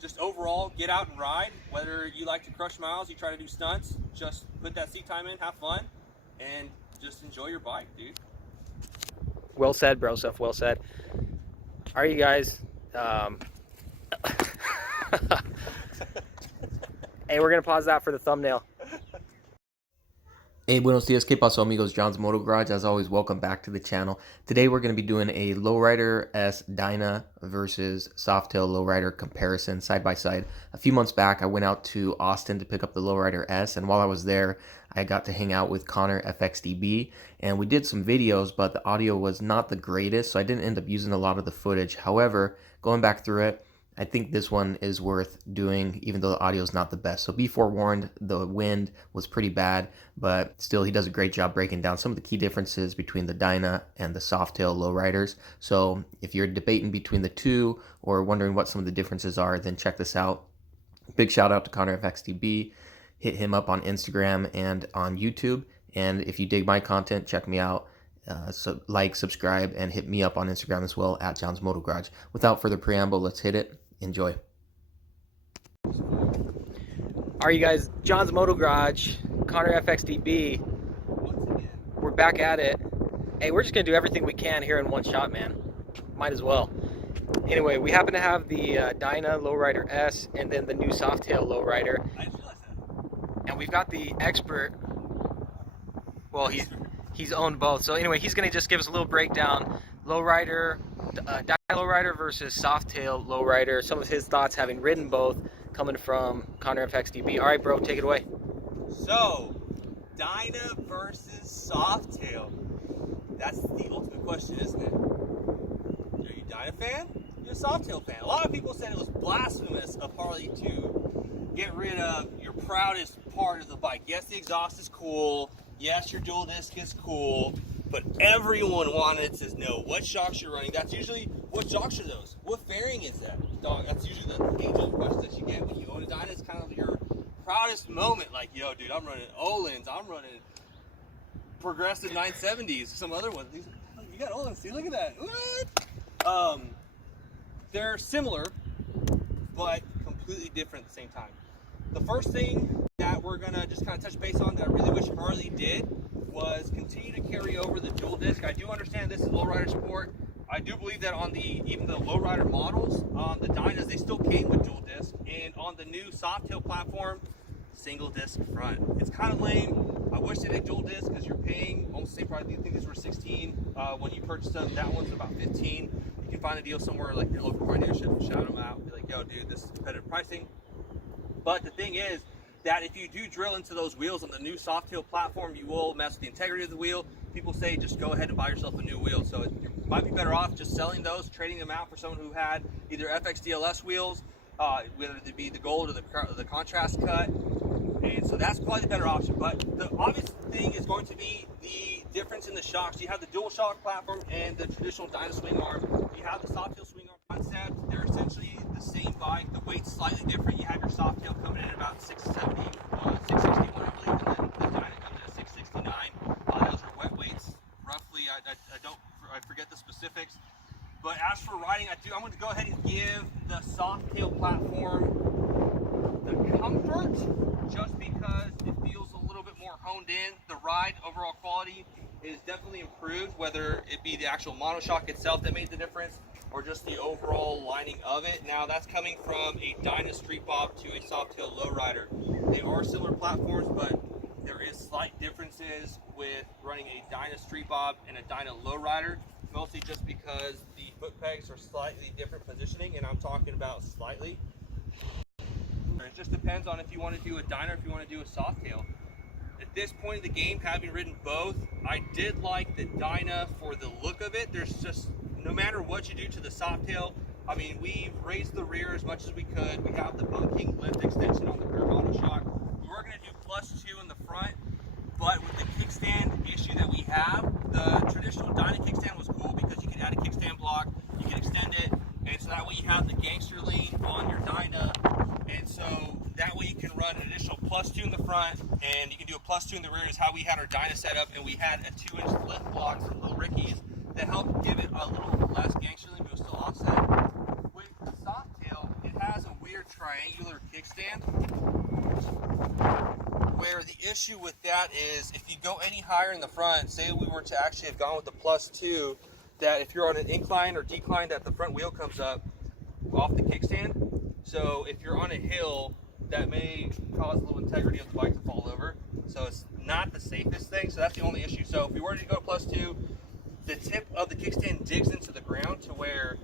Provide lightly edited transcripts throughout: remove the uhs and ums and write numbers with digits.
just overall, get out and ride. Whether you like to crush miles, you try to do stunts, just put that seat time in, have fun, and just enjoy your bike, dude. Well said, bro. Stuff well said. All right, you guys. Hey, we're gonna pause that for the thumbnail. Hey, buenos dias, que paso amigos, John's Moto Garage. As always, welcome back to the channel. Today we're going to be doing a Low Rider S Dyna versus Softail Low Rider comparison side by side. A few months back, I went out to Austin to pick up the Low Rider S, and while I was there, I got to hang out with ConnorFXDB, and we did some videos, but the audio was not the greatest, so I didn't end up using a lot of the footage. However, going back through it, I think this one is worth doing, even though the audio is not the best. So be forewarned, the wind was pretty bad, but still he does a great job breaking down some of the key differences between the Dyna and the Softail Low Riders. So if you're debating between the two or wondering what some of the differences are, then check this out. Big shout out to ConnorFXDB. Hit him up on Instagram and on YouTube. And if you dig my content, check me out. So like, subscribe, and hit me up on Instagram as well at John's Moto Garage. Without further preamble, let's hit it. Enjoy. All right, you guys, John's Moto Garage, ConnorFXDB. We're back at it. Hey, we're just gonna do everything we can here in one shot, man. Might as well. Anyway, we happen to have the Dyna Low Rider S and then the new Softail Low Rider. I just realized that. And we've got the expert. Well, he's owned both. So anyway, he's gonna just give us a little breakdown. Low Rider, Dyna Low Rider versus Softail Low Rider. Some of his thoughts, having ridden both, coming from ConnorFXDB. All right, bro, take it away. So, Dyna versus Softail. That's the ultimate question, isn't it? Are you a Dyna fan? You're a Softail fan. A lot of people said it was blasphemous of Harley to get rid of your proudest part of the bike. Yes, the exhaust is cool. Yes, your dual disc is cool. But everyone wanted to know what shocks you're running. That's usually, what shocks are those? What fairing is that? Dog, that's usually the age-old question that you get when you own a Dyna. It's kind of your proudest moment. Like, yo, dude, I'm running Olin's. I'm running progressive 970s. Some other ones. You got Olin's, too. Look at that. What? They're similar, but completely different at the same time. The first thing that we're going to just kind of touch base on that I really wish Harley did was continue to carry over the dual disc. I do understand this is low rider sport. I do believe that on even the low rider models, the Dynas, they still came with dual disc, and on the new Softail platform, single disc front. It's kind of lame. I wish they did dual disc because you're paying almost the same price. I think these were 16 when you purchased them. That one's about 15. You can find a deal somewhere like your local car dealership, shout them out, be like, yo, dude, this is competitive pricing. But the thing is, that if you do drill into those wheels on the new Softail platform, you will mess with the integrity of the wheel. People say just go ahead and buy yourself a new wheel. So you might be better off just selling those, trading them out for someone who had either fxdls wheels, whether it be the gold or the contrast cut. And so that's probably the better option. But the obvious thing is going to be the difference in the shocks. You have the dual shock platform and the traditional Dyna swing arm. You have the Softail swing arm concept. They're essentially the same bike. The weight's slightly different. You have your Softail coming in at about 670, 661, I believe, and then the Dyna comes in at 669. Those are wet weights, roughly. I forget the specifics. But as for riding, I'm going to go ahead and give the Softail platform the comfort, just because it feels a little bit more honed in. The ride overall quality is definitely improved, whether it be the actual monoshock itself that made the difference or just the overall lining of it. Now that's coming from a Dyna Street Bob to a Softail Low Rider. They are similar platforms, but there is slight differences with running a Dyna Street Bob and a Dyna Low Rider, mostly just because the foot pegs are slightly different positioning, and I'm talking about slightly. It just depends on if you want to do a Dyna or if you want to do a Softail. At this point in the game, having ridden both, I did like the Dyna for the look of it. There's just, no matter what you do to the Softail, I mean, we've raised the rear as much as we could. We have the bunking lift extension on the rear monoshock. We were going to do +2 in the front, but with the kickstand issue that we have, the traditional Dyna kickstand was cool because you could add a kickstand block, you can extend it, and so that way you have the gangster lean on your Dyna. And so that way you can run an additional +2 in the front, and you can do a +2 in the rear is how we had our Dyna set up, and we had a 2-inch lift block from Little Ricky's that helped give it a little less gangster lean, but it was still offset. With the Softail, it has a weird linear triangular kickstand, where the issue with that is if you go any higher in the front, say we were to actually have gone with the +2, that if you're on an incline or decline, that the front wheel comes up off the kickstand. So if you're on a hill, that may cause a little integrity of the bike to fall over. So it's not the safest thing. So that's the only issue. So if we were to go +2, the tip of the kickstand digs into the ground to where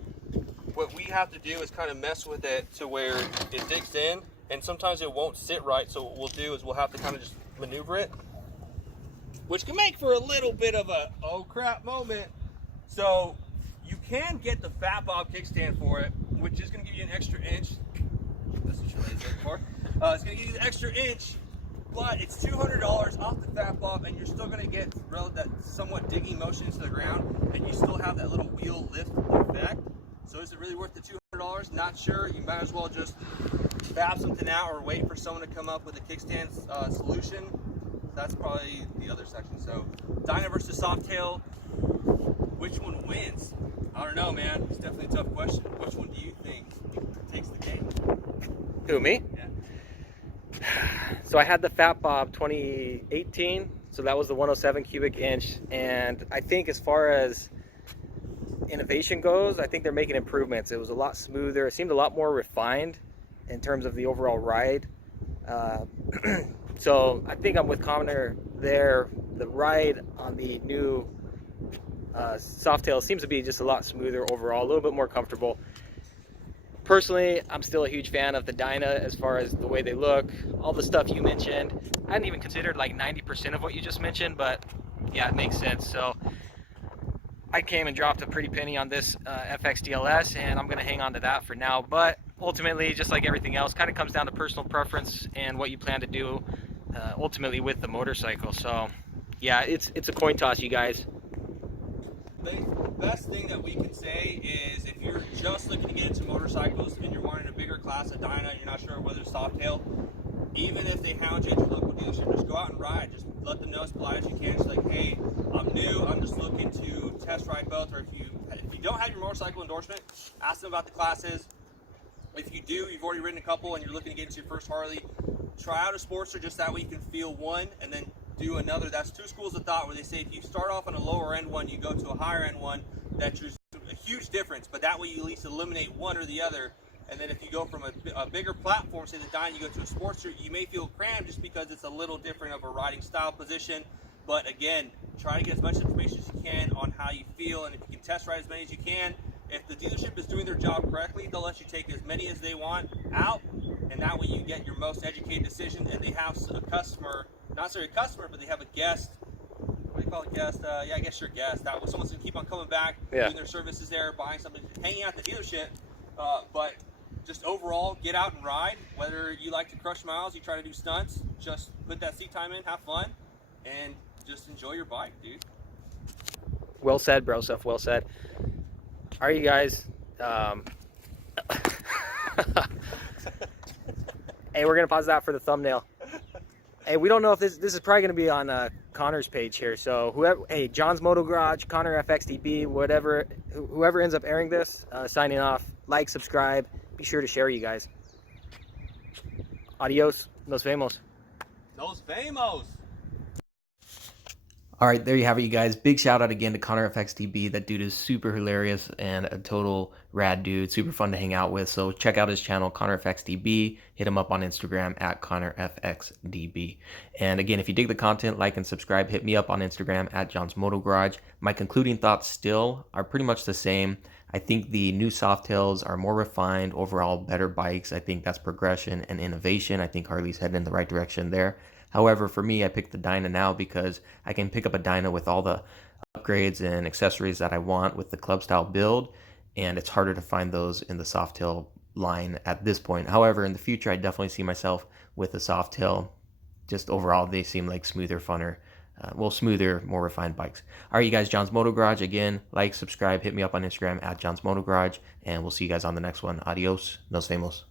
what we have to do is kind of mess with it to where it digs in, and sometimes it won't sit right. So what we'll do is we'll have to kind of just maneuver it, which can make for a little bit of a oh crap moment. So you can get the Fat Bob kickstand for it, which is going to give you an extra inch. That's what you raised it for. It's going to give you the extra inch, but it's $200 off the Fat Bob, and you're still going to get that somewhat digging motion into the ground, and you still have that little wheel lift effect. So is it really worth the $200? Not sure. You might as well just fab something out or wait for someone to come up with a kickstand solution. That's probably the other section. So Dyna versus Softail, which one wins? I don't know, man. It's definitely a tough question. Which one do you think takes the game? Who, me? Yeah. So I had the Fat Bob 2018, so that was the 107 cubic inch, and I think as far as innovation goes, I think they're making improvements. It was a lot smoother. It seemed a lot more refined in terms of the overall ride. So I think I'm with Connor there. The ride on the new Softail seems to be just a lot smoother overall, a little bit more comfortable. Personally, I'm still a huge fan of the Dyna as far as the way they look, all the stuff you mentioned. I hadn't even considered like 90% of what you just mentioned, but yeah, it makes sense. So I came and dropped a pretty penny on this fxdls, and I'm going to hang on to that for now. But ultimately, just like everything else, kind of comes down to personal preference and what you plan to do ultimately with the motorcycle. So yeah, it's a coin toss, you guys. The best thing that we can say is if you're just looking to get into motorcycles and you're wanting a bigger class of Dyna and you're not sure whether it's Softail, even if they hound you at your local dealership, just go out and ride. Just let them know as polite as you can. Just like, hey, I'm new. I'm just looking to test ride both. Or if you don't have your motorcycle endorsement, ask them about the classes. If you do, you've already ridden a couple and you're looking to get into your first Harley, try out a Sportster just that way you can feel one and then do another. That's two schools of thought where they say if you start off on a lower end one, you go to a higher end one. That's a huge difference, but that way you at least eliminate one or the other. And then if you go from a bigger platform, say the Dyna, you go to a Sportster, you may feel crammed just because it's a little different of a riding style position. But again, try to get as much information as you can on how you feel, and if you can test ride as many as you can. If the dealership is doing their job correctly, they'll let you take as many as they want out, and that way you get your most educated decision, and they have a customer, not necessarily a customer, but they have a guest. What do you call a guest? Yeah, I guess your guest. That way someone's going to keep on coming back, doing their services there, buying something, hanging out at the dealership. But just overall, get out and ride. Whether you like to crush miles, you try to do stunts, just put that seat time in, have fun, and just enjoy your bike, dude. Well said, bro. Stuff well said. All right, you guys. Hey, we're gonna pause that for the thumbnail. Hey, we don't know if this is probably gonna be on Connor's page here. So whoever, hey, John's Moto Garage, ConnorFXDB, whatever, whoever ends up airing this, signing off. Like, subscribe. Be sure to share, you guys. Adios, nos vemos. Nos vemos. All right, there you have it, you guys. Big shout out again to ConnorFXDB. That dude is super hilarious and a total rad dude, super fun to hang out with. So check out his channel, ConnorFXDB. Hit him up on Instagram at ConnorFXDB. And again, if you dig the content, like and subscribe. Hit me up on Instagram at John's Moto Garage. My concluding thoughts still are pretty much the same. I think the new Softails are more refined, overall better bikes. I think that's progression and innovation. I think Harley's heading in the right direction there. However, for me, I picked the Dyna now because I can pick up a Dyna with all the upgrades and accessories that I want with the club style build, and it's harder to find those in the Softail line at this point. However, in the future, I definitely see myself with the Softail. Just overall, they seem like smoother, funner, smoother, more refined bikes. All right, you guys, John's Moto Garage. Again, like, subscribe, hit me up on Instagram at John's Moto Garage, and we'll see you guys on the next one. Adios, nos vemos.